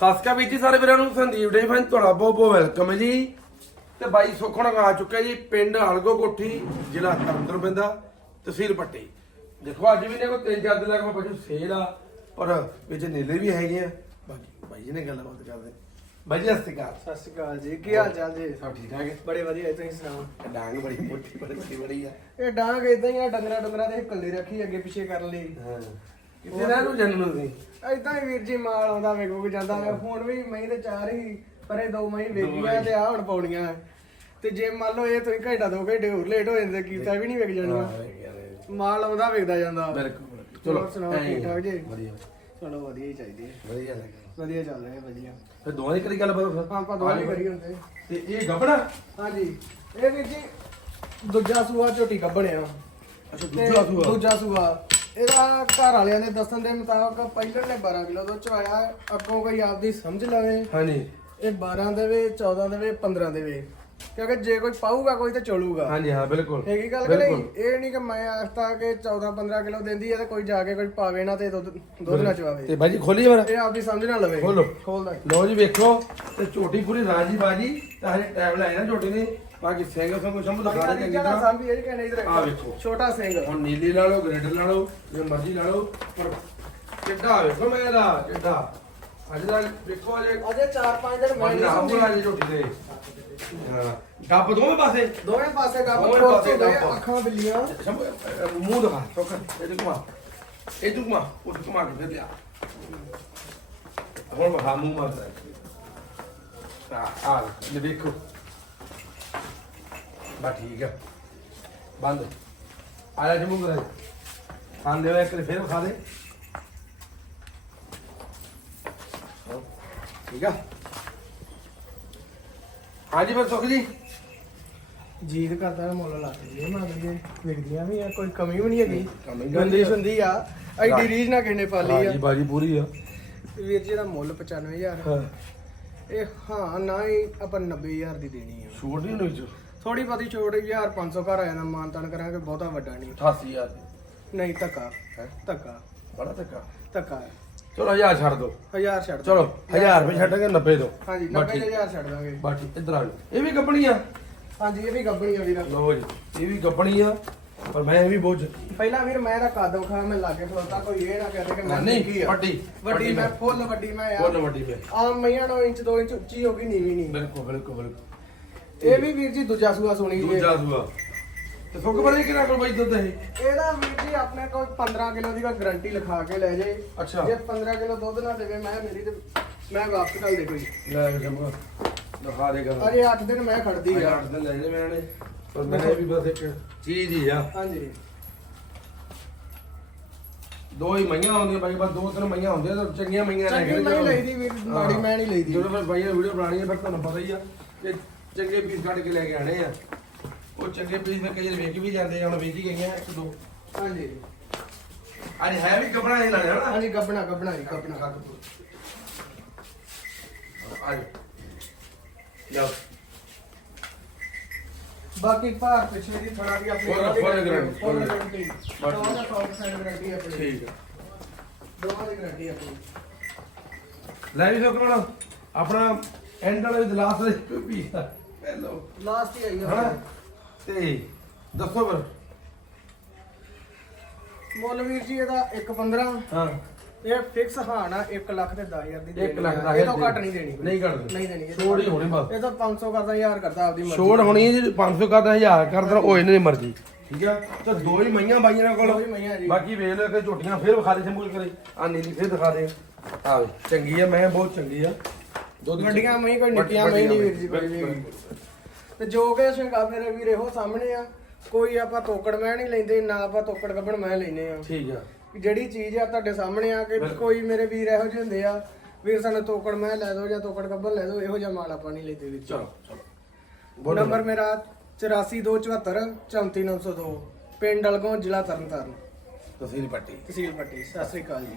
ਸਾਸਕਾ ਵਿੱਚ ਸਾਰੇ ਵੀਰਾਂ ਨੂੰ ਸੰਦੀਪ ਡੇ ਫੈਨ ਤੁਹਾਡਾ ਬਹੁਤ ਬਹੁਤ ਵੈਲਕਮ ਹੈ ਜੀ। ਤੇ ਬਾਈ ਸੁਖਣ ਆ ਚੁੱਕਿਆ ਜੀ ਪਿੰਡ ਹਲਗੋ ਕੋਠੀ ਜ਼ਿਲ੍ਹਾ ਤਰਨਤਾਰਨ ਪੈਂਦਾ ਤਹਿਸੀਲ ਪੱਟੀ। ਦੇਖੋ ਅੱਜ ਵੀ ਨੇ ਕੋਈ ਤਿੰਨ ਚਾਰ ਦਿਨ ਲੱਗ ਪਸ਼ੂ ਸੇਲ ਆ ਪਰ ਵਿੱਚ ਨੀਲੇ ਵੀ ਹੈਗੇ ਆ। ਬਾਕੀ ਬਾਈ ਜੀ ਨੇ ਗੱਲਬਾਤ ਕਰਦੇ ਬਾਈ ਜੀ ਸਤਿ ਸ਼੍ਰੀ ਅਕਾਲ। ਸਤਿ ਸ਼੍ਰੀ ਅਕਾਲ ਜੀ ਕੀ ਹਾਲ ਚਾਲ ਜੀ? ਸਭ ਠੀਕ ਠਾਕ ਹੈ। ਬੜੇ ਵਧੀਆ ਤੁਸੀਂ ਸੁਣਾਓ? ਡਾਂਗ ਬੜੀ ਮੋਟੀ ਬੜੀ ਬੜੀ ਆ। ਇਹ ਡਾਂਗ ਇਦਾਂ ਹੀ ਆ ਡੰਗਰਾ ਡੰਗਰਾ ਦੇ ਕੱਲੇ ਰੱਖੀ ਅੱਗੇ ਪਿੱਛੇ ਕਰਨ ਲਈ। ਹਾਂ। ਕਿੱਥੇ ਰਹਿ ਨੂੰ ਜਨਮ ਨੂੰ ਸੀ ਇਦਾਂ ਹੀ ਵੀਰ ਜੀ ਮਾਲ ਆਉਂਦਾ ਵੇਖ ਵੇਖ ਜਾਂਦਾ ਵਾ। ਹੁਣ ਵੀ ਮਹੀਂ ਦੇ ਚਾਰ ਹੀ ਪਰੇ ਦੋ ਮਹੀਂ ਵੇਖੀਆਂ ਤੇ ਆ ਹੁਣ ਪਾਉਣੀਆਂ ਤੇ ਜੇ ਮੰਨ ਲਓ ਇਹ ਤੁਸੀਂ ਘੰਟਾ ਦੋ ਘੰਟੇ ਹੋਰ ਲੇਟ ਹੋ ਜਾਂਦੇ ਕੀਤਾ ਵੀ ਨਹੀਂ ਵੇਖ ਜਾਣੀਆਂ ਮਾਲ ਆਉਂਦਾ ਵੇਖਦਾ ਜਾਂਦਾ। ਵਾ। ਬਿਲਕੁਲ। ਚਲੋ ਸੁਣਾਓ ਐਂ ਹੀ ਠੀਕ ਠਾਕ ਜੀ? ਵਧੀਆ। ਚਲੋ ਵਧੀਆ ਹੀ ਚਾਹੀਦੀ ਹੈ। ਵਧੀਆ ਲੱਗਾ ਵਧੀਆ ਚੱਲ ਰਿਹਾ ਵਧੀਆ। ਫਿਰ ਦੋਵਾਂ ਦੀ ਕਰੀ ਗੱਲ ਬਦਲ ਫਿਰ? ਆਪਾਂ ਦੋਵਾਂ ਹੀ। ਕਰੀ ਹੁੰਦੇ। ਤੇ ਇਹ ਗੱਬੜਾ? ਹਾਂਜੀ। ਇਹ ਵੀਰ ਜੀ ਦੂਜਾ ਸੂਆ ਝੋਟੀ ਕੱਢਣਿਆ ਅੱਛਾ ਦੂਜਾ ਸੂਆ। ਦੂਜਾ ਸੂਆ। ਇਹਦਾ ਘਰ ਵਾਲਿਆਂ ਦੇ ਦੱਸਣ ਦੇ ਮੁਤਾਬਕ ਪਹਿਲਾਂ ਨੇ 12 ਕਿਲੋ ਦੁੱਧ ਚਵਾਇਆ ਅੱਗੋਂ ਕੋਈ ਆਪਦੀ ਸਮਝ ਲਵੇ। ਹਾਂਜੀ। ਇਹ 12 ਦੇਵੇ 14 ਦੇਵੇ 15 ਦੇਵੇ। ਕਿਉਂਕਿ ਜੇ ਕੋਈ ਪਾਊਗਾ ਕੋਈ ਤੇ ਚਲੂਗਾ। ਹਾਂਜੀ ਹਾਂ ਬਿਲਕੁਲ। ਹੈਗੀ ਗੱਲ ਕਿ ਨਹੀਂ ਇਹ ਨਹੀਂ ਕਿ ਮੈਂ ਆਖਤਾ ਕਿ 14 15 ਕਿਲੋ ਦਿੰਦੀ ਹੈ ਤੇ ਕੋਈ ਜਾ ਕੇ ਕੋਈ ਪਾਵੇ ਨਾ ਤੇ ਦੁੱਧ ਦੁੱਧ ਨਾ ਚਵਾਵੇ। ਤੇ ਬਾਈ ਜੀ ਖੋਲੀ ਮੇਰਾ ਇਹ ਆਪਦੀ ਸਮਝ ਨਾ ਲਵੇ। ਖੋਲੋ। ਖੋਲਦਾ ਲਓ ਜੀ ਵੇਖੋ ਤੇ ਝੋਟੀ ਪੂਰੀ ਰਾਜੀ ਬਾਜੀ ਤੇ ਹਜੇ ਟਾਈਮ ਲਾਇਆ ਨਾ ਝੋਟੀ ਨੇ। ਬਾਕੀ ਸਿੰਘ ਸੰਗ ਸ਼ੰਭ ਦਿਖਾ ਦੇ ਚੰਗੀ ਜਿਹੜਾ ਤਰ੍ਹਾਂ ਸਾਂਭੀ ਇਹ ਕਹਿੰਦੇ ਇਧਰ ਆਹ ਵੇਖੋ। ਛੋਟਾ ਸਿੰਘ। ਹੁਣ ਨੀਲੀ ਲਾ ਲਓ ਗ੍ਰੇਡ ਲਾ ਲਓ ਜੇ ਮਰਜ਼ੀ ਲਾ ਲਓ ਪਰ ਕਿੱਡਾ ਵੇਖੋ ਮੇਰਾ ਕਿੱਡਾ। ਅੱਜ ਦਾ ਵੇਖੋ ਅਜੇ ਅਜੇ 4-5 ਦਿਨ ਮੈਂ ਮਨ ਨਹੀਂ ਨਾ ਸਮਝੀ ਬੁਲਾ ਜੀ ਝੋਟੀ ਦੇ ਹਾਂ ਗੱਬ ਦੋਵੇਂ ਪਾਸੇ? ਦੋਵੇਂ ਪਾਸੇ ਗੱਪ ਦੋਵੇਂ ਖੋਲ ਪਾਸੇ ਕੇ ਗਏ ਗੱਪ। ਅੱਖਾਂ ਬਿੱਲੀਆਂ। ਸ਼ੰਭ ਅਹ, ਮੂੰਹ ਦਿਖਾ ਚੋਕਰ ਇਹ ਤੂੰ ਘੁਮਾ। ਇਹ ਤੂੰ ਘੁਮਾ ਉੱਠ ਘੁਮਾ ਕੇ ਫਿਰ ਲਿਆ। ਹੁਣ ਵਹਾ ਮੂੰਹ ਮਾਰਦਾ ਆ ਆ ਲੈ ਵੇਖੋ ਬਾ ਠੀਕ ਹੈ ਬੰਦ। ਆ ਜਾ ਜਮੂ ਕਰਾ ਖਾਣ ਦੇ ਇੱਕ ਵਾਰੀ ਫਿਰ ਖਾ ਦੇ ਹਾਂ, ਠੀਕ ਆ? ਹਾਂਜੀ ਫਿਰ ਸੁਖ ਜੀ। ਜੀਤ ਕਰਦਾ ਹੈ ਮੁੱਲ ਲਾ ਕੇ ਇਹ ਮੰਗਦੀ ਵਿਕਦੀਆਂ ਵੀ ਆ ਕੋਈ ਕਮੀ ਵੀ ਨਹੀਂ ਹੈਗੀ। ਨਹੀਂ ਗੰਦੀ ਆ। ਐਡੀ ਰੀਜ ਨਾ ਕਿਨੇ ਪਾਲੀ ਆ। ਹਾਂਜੀ ਬਾਜੀ ਪੂਰੀ ਆ। ਵੀਰ ਜੀ ਦਾ ਮੁੱਲ 95000 ਹਾਂ। ਇਹ ਹਾਂ ਨਾ ਹੀ ਆਪਾਂ 90000 ਦੀ ਦੇਣੀ ਆ। ਛੋਟ ਨਹੀਂ ਹੋਈ ਚੋ ਥੋੜੀ ਬਹੁਤੀ ਛੋੜ 1500 ਘਰ ਆ ਜਾਣਾ ਮਾਨਤਾਨ ਕਰਾਂਗੇ ਬਹੁਤਾ ਵੱਡਾ ਨਹੀਂ। 88000 ਨਹੀਂ ਧੱਕਾ। ਹੈ? ਧੱਕਾ। ਬੜਾ ਧੱਕਾ। ਧੱਕਾ। ਚਲੋ 1000 ਛੱਡ ਦੋ 1000 ਛੱਡ ਚਲੋ 1000 ਰੁਪਏ ਛੱਡਾਂਗੇ 90 ਦੋ ਹਾਂਜੀ ਬਸ 90000 ਛੱਡ ਦਾਂਗੇ। ਬਾਕੀ ਇੱਧਰ ਆ ਜਾਓ। ਇਹ ਵੀ ਗੱਪਣੀ ਆ। ਹਾਂਜੀ ਇਹ ਵੀ ਗੱਬਣੀ ਆ ਵੀਰ। ਲਓ ਜੀ ਇਹ ਵੀ ਗੱਪਣੀ ਆ ਪਰ ਮੈਂ ਇਹ ਵੀ ਜੱਟੀ ਪਹਿਲਾਂ ਵੀਰ ਮੈਂ ਇਹਦਾ ਕੱਦ ਵਿਖਾ ਮੈਂ ਲਾਗੇ ਖਲੋਤਾ ਕੋਈ ਇਹ ਨਾ ਕਹਦੇ ਕਿ ਮੈਂ ਨਹੀਂ, ਨਿੱਕੀ ਆ। ਵੱਡੀ, ਵੱਡੀ ਮੈਂ। ਫੁੱਲ ਵੱਡੀ ਮੈਂ ਬਹੁਤ ਆ ਵੱਡੀ ਮੈਂ। ਆਮ ਮਈਆਂ 9 ਇੰਚ 2 ਇੰਚ ਉੱਚੀ ਹੋ ਗਈ ਨੀਵੀਂ ਨਹੀਂ ਬਿਲਕੁਲ ਬਿਲਕੁਲ ਬਿਲਕੁਲ। ਇਹ ਵੀ ਵੀਰ ਜੀ ਦੂਜਾ ਸੂਆ ਸੁਣੀ ਜੀ। ਦੂਜਾ ਸੂਆ। ਤੇ ਸੁੱਕ ਬੜੇ ਕਿਹਨਾਂ ਕੋਲ ਬਾਈ ਦੁੱਧ ਇਹ? ਇਹਦਾ ਵੀਰ ਜੀ ਆਪਣੇ ਕੋਲ 15 ਕਿਲੋ ਦੀ ਗਾਰੰਟੀ ਲਿਖਾ ਕੇ ਲੈ ਜੇ। ਅੱਛਾ। ਜੇ 15 ਕਿਲੋ ਦੁੱਧ ਨਾ ਦੇਵੇ ਮੈਂ ਮੇਰੀ ਤੇ ਮੈਂ ਵਾਪਸ ਕਰ ਦੇ ਕੋਈ। ਲੈ ਜਮਾ। ਦਿਖਾ ਦੇ ਕਰ ਅਜੇ 8 ਦਿਨ ਮੈਂ ਖੜਦੀ ਆ। ਦਿਨ ਲੈ ਜੇ ਮੈਂ ਨੇ। ਪਰ ਮੈਂ ਵੀ ਬਸ ਇੱਕ ਚੀਜ਼ ਹੀ ਆ। ਹਾਂਜੀ। ਦੋ ਹੀ ਮਈਆਂ ਹੁੰਦੀਆਂ ਬਾਈ ਬਸ ਦੋ ਤਿੰਨ ਮਈਆਂ ਹੁੰਦੀਆਂ ਤਾਂ ਚੰਗੀਆਂ ਮਈਆਂ ਲੈ ਚੰਗੀ ਮੈਂ ਲਈਦੀ ਵੀਰ ਮਾੜੀ ਮੈਂ ਨਹੀਂ ਲਈਦੀ। ਜਦੋਂ ਫਿਰ ਬਾਈਆਂ ਵੀਡੀਓ ਬਣਾਣੀ ਹੈ ਫਿਰ ਤੁਹਾਨੂੰ ਪਤਾ ਹੀ ਆ ਕਿ ਚੰਗੇ ਪੀਸ ਕੱਢ ਕੇ ਲੈ ਕੇ ਆਣੇ ਆ। ਉਹ ਚੰਗੇ ਪੀਸ ਫਿਰ ਕਈ ਵਾਰ ਵੇਚ ਵੀ ਜਾਂਦੇ ਆ ਹੁਣ ਵੇਚ ਹੀ ਗਈਆਂ ਇੱਕ ਦੋ। ਹਾਂਜੀ। ਅੱਜ ਹੈ ਵੀ ਕਪੜਾ ਇਹ ਨਾਲੇ ਹਨਾ ਹਾਂਜੀ ਗੱਬਣਾ ਗੱਬਣਾ ਜੀ ਗੱਬਣਾ। ਅੱਜ ਲਓ ਬਾਕੀ ਭਾਰ ਪਿਛਲੇ ਦੀ ਥੋੜਾ ਵੀ ਆਪਣੀ Full- full guarantee, full full guarantee ਦੋਵਾਂ ਦਾ 100% ਗਾਰੰਟੀ ਆਪਣੀ। ਠੀਕ ਆ ਦੋਵਾਂ ਦੀ ਗਾਰੰਟੀ ਆਪਣੀ। ਲੈ ਵੀ ਸਕਣਾ ਆਪਣਾ ਐਂਡ ਵਾਲੇ ਦੇ ਲਾਸਟ ਦੇ ਪੀਸ ਲਓ। ਲਾਸਟ ਹੀ ਆਈ ਹਨਾ? ਆ ਤੇ ਦੱਸੋ ਫਿਰ। ਮੁੱਲ ਵੀਰ ਜੀ ਇਹਦਾ 1.15 ਹਾਂ। ਇਹ ਫਿਕਸ ਹਾਨ ਆ 1 ਲੱਖ ਤੇ 10000 ਦੀ ਇੱਕ ਲੱਖ ਦੇਣੀ ਦਾ। ਇਹ ਤੋਂ ਘੱਟ ਨਹੀਂ ਦੇਣੀ। ਨਹੀਂ ਘੱਟ ਨਹੀਂ ਦੇਣੀ ਇਹ ਤੋਂ ਛੋੜ ਹੀ। ਹੋਣੀ ਬਸ। ਇਹ ਤਾਂ 500 ਕਰਦਾ 1000 ਕਰਦਾ ਆਪਦੀ ਮਰਜ਼ੀ ਛੋੜ ਹੋਣੀ ਹੈ ਜੀ 500 ਕਰਦਾ 1000 ਕਰਦਾ ਉਹ ਇਹਨਾਂ ਦੀ ਮਰਜ਼ੀ। ਠੀਕ ਆ ਤੇ ਦੋ ਹੀ ਮਈਆਂ ਬਾਈਆਂ ਨਾਲ ਦੋ ਕੋਲ ਹੀ ਮਈਆਂ ਜੀ। ਬਾਕੀ ਵੇਖ ਲੈ ਕਿ ਝੋਟੀਆਂ ਫੇਰ ਵਿਖਾ ਦੇ ਸੰਭੂਲ ਕਰੇ। ਆ ਨੀਲੀ ਫੇਰ ਦਿਖਾ ਦੇ। ਆ ਚੰਗੀ ਆ ਮੈਂ ਬਹੁਤ ਚੰਗੀ ਆ। ਦੁੱਧ ਵੱਡੀਆਂ ਮਈ ਕੋਈ ਨਿੱਕੀਆਂ ਮਈ ਨਹੀਂ ਵੀਰ ਜੀ ਕੋਈ ਵੀ। ਤੇ ਜੋ ਕਿ ਸਿੰਘਾ ਮੇਰੇ ਵੀਰ ਇਹੋ ਸਾਹਮਣੇ ਆ। ਕੋਈ ਆਪਾਂ ਤੋਕੜ ਮੈਂ ਨਹੀਂ ਲੈਂਦੇ ਨਾ ਆਪਾਂ ਤੋਕੜ ਕੱਢਣ ਮੈਂ ਲੈਨੇ ਆ। ਠੀਕ ਆ। ਜਿਹੜੀ ਚੀਜ਼ ਆ ਤੁਹਾਡੇ ਸਾਹਮਣੇ ਆ ਕਿ ਕੋਈ ਮੇਰੇ ਵੀਰ ਇਹੋ ਜਿਹੇ ਹੁੰਦੇ ਆ ਵੀਰ ਸਾਨੂੰ ਤੋਕੜ ਮੈਂ ਲੈ ਦਿਓ ਜਾਂ ਤੋਕੜ ਕੱਢਣ ਲੈ ਦਿਓ ਇਹੋ ਜਿਹਾ ਮਾਲ ਆਪਾਂ ਨਹੀਂ ਲੈਂਦੇ ਵਿੱਚ। ਚਲੋ ਚਲੋ। ਨੰਬਰ ਮੇਰਾ 8427 34902 ਪਿੰਡ ਅਲਗੋਂ ਜ਼ਿਲ੍ਹਾ ਤਰਨਤਾਰਨ। ਤਹਿਸੀਲ ਪੱਟੀ। ਤਹਿਸੀਲ ਪੱਟੀ ਸਤਿ ਸ੍ਰੀ ਅਕਾਲ ਜੀ।